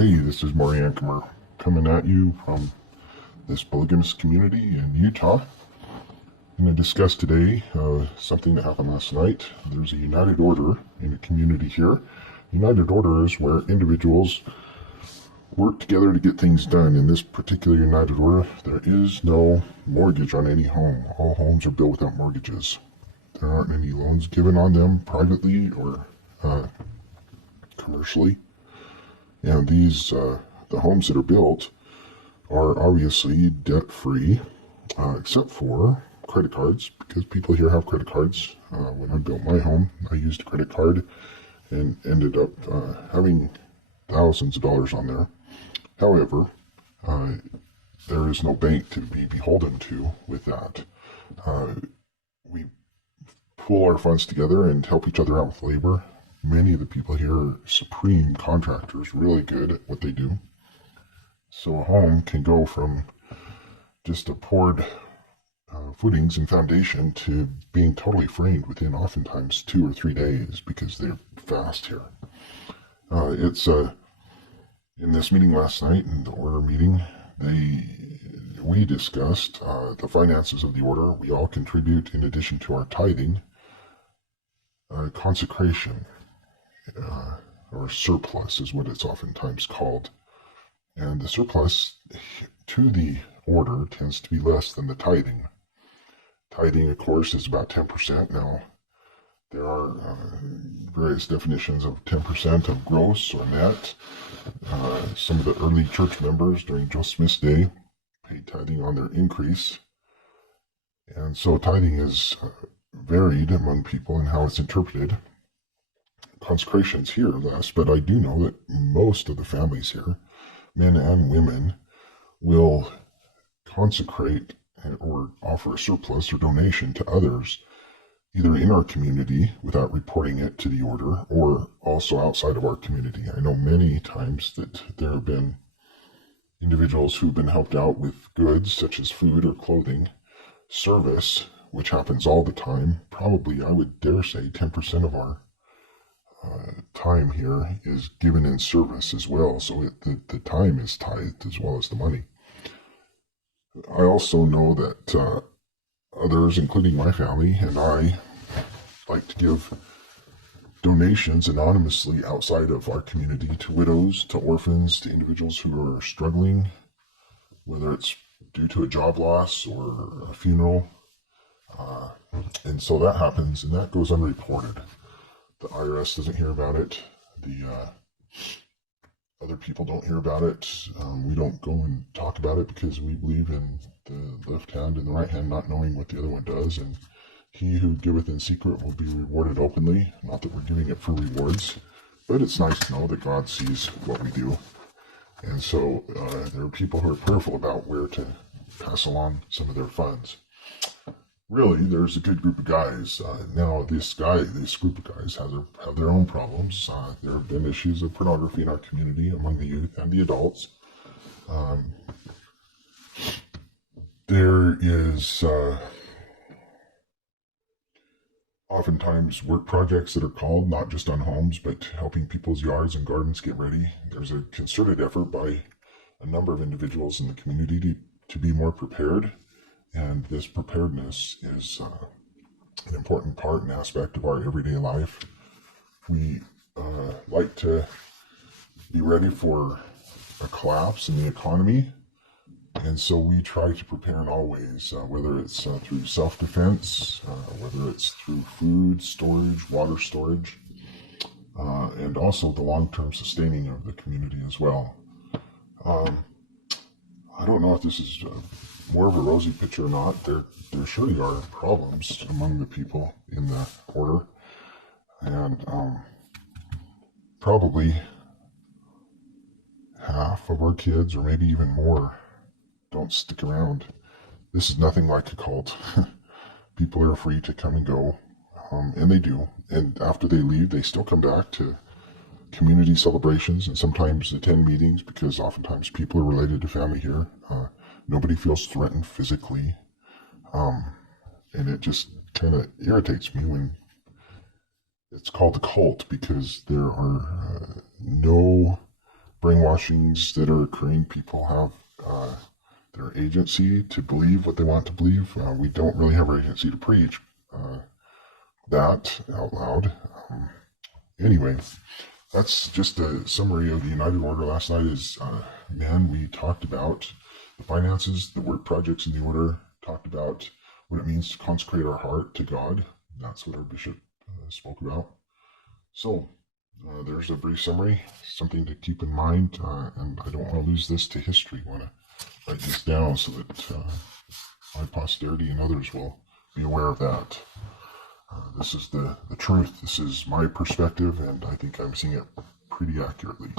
Hey, this is Maury Ancomer coming at you from this polygamist community in Utah. I'm going to discuss today something that happened last night. There's a united order in a community here. United order is where individuals work together to get things done. In this particular united order, there is no mortgage on any home. All homes are built without mortgages. There aren't any loans given on them privately or commercially. And the homes that are built are obviously debt-free, except for credit cards, because people here have credit cards. When I built my home, I used a credit card and ended up having thousands of dollars on there. However, there is no bank to be beholden to with that. We pool our funds together and help each other out with labor. Many of the people here are supreme contractors, really good at what they do. So a home can go from just a poured footings and foundation to being totally framed within oftentimes 2 or 3 days because they're fast here. In this meeting last night, in the order meeting, we discussed the finances of the order. We all contribute in addition to our tithing, consecration, or surplus is what it's oftentimes called. And the surplus to the order tends to be less than the tithing. Tithing, of course, is about 10%. Now, there are various definitions of 10% of gross or net. Some of the early church members during Joe Smith's day paid tithing on their increase. And so tithing is varied among people in how it's interpreted. Consecrations here less, but I do know that most of the families here, men and women, will consecrate or offer a surplus or donation to others, either in our community without reporting it to the order or also outside of our community. I know many times that there have been individuals who've been helped out with goods such as food or clothing, service, which happens all the time. Probably, I would dare say, 10% of our time here is given in service as well, so the time is tithed as well as the money. I also know that others, including my family and I, like to give donations anonymously outside of our community to widows, to orphans, to individuals who are struggling, whether it's due to a job loss or a funeral. And so that happens, and that goes unreported. The IRS doesn't hear about it. The other people don't hear about it. We don't go and talk about it because we believe in the left hand and the right hand not knowing what the other one does. And he who giveth in secret will be rewarded openly. Not that we're giving it for rewards, but it's nice to know that God sees what we do. And so there are people who are prayerful about where to pass along some of their funds. Really, there's a good group of guys. Now, this group of guys have their own problems. There have been issues of pornography in our community among the youth and the adults. There is oftentimes work projects that are called, not just on homes, but helping people's yards and gardens get ready. There's a concerted effort by a number of individuals in the community to be more prepared. And this preparedness is an important part and aspect of our everyday life. We like to be ready for a collapse in the economy, and so we try to prepare in all ways, whether it's through self-defense, whether it's through food storage, water storage, and also the long-term sustaining of the community as well. I don't know if this is more of a rosy picture or not. There surely are problems among the people in the order, and probably half of our kids, or maybe even more, don't stick around. This is nothing like a cult. People are free to come and go, and they do. And after they leave, they still come back to community celebrations and sometimes attend meetings because oftentimes people are related to family here. Nobody feels threatened physically. And it just kind of irritates me when it's called a cult because there are no brainwashing brainwashings that are occurring. People have their agency to believe what they want to believe. We don't really have our agency to preach that out loud. Anyway, that's just a summary of the United Order. Last night we talked about the finances, the work projects in the order, talked about what it means to consecrate our heart to God. That's what our bishop spoke about. So there's a brief summary, something to keep in mind, and I don't want to lose this to history. I want to write this down so that my posterity and others will be aware of that. This is the truth. This is my perspective, and I think I'm seeing it pretty accurately.